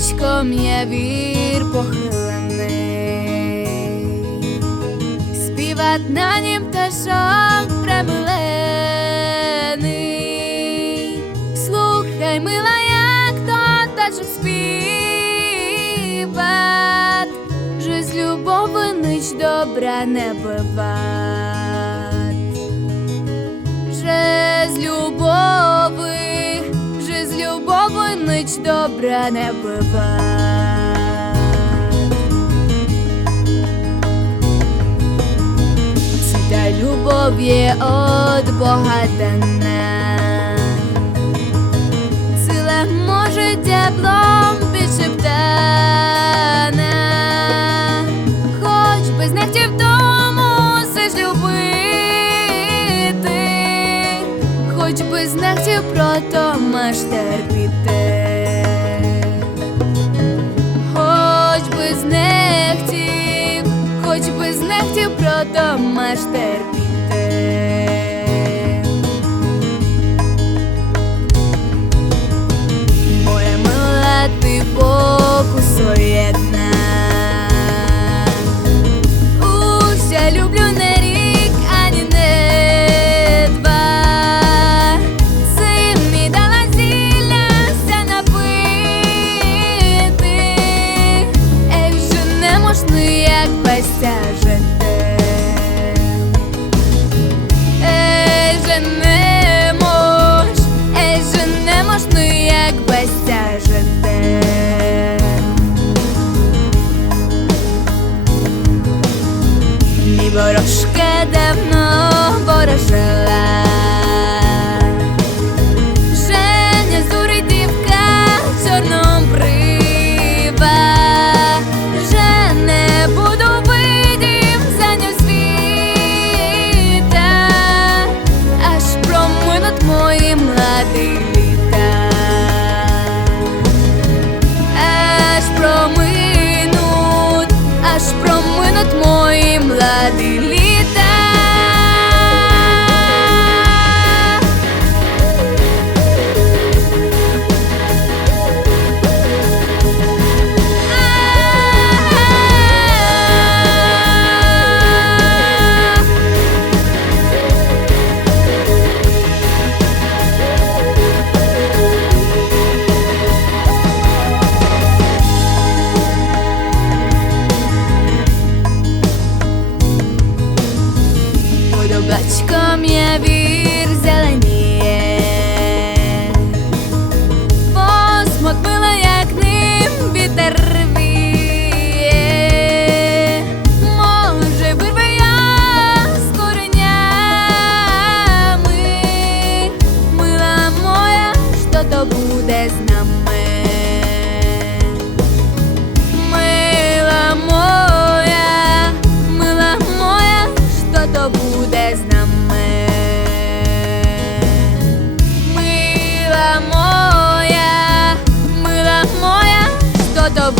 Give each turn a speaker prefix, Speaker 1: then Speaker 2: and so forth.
Speaker 1: Подобачком я вір похилений, співать на нім пташок премилений. Слухай, мила, як то даже співат, же з любови ніч добра не бивать. Ніч добра не бивать. Ця любов є от Бога дана. Сила може дяблом підшептана. Хоч без нехті в тому все ж любити, хоч без нехтів про то маш терпіти. Нехтів про давно ворожила. Женя в чорном прива. Вже не буду видім за нього світа, аж проминуть мої младі Подобачком я вір взяла The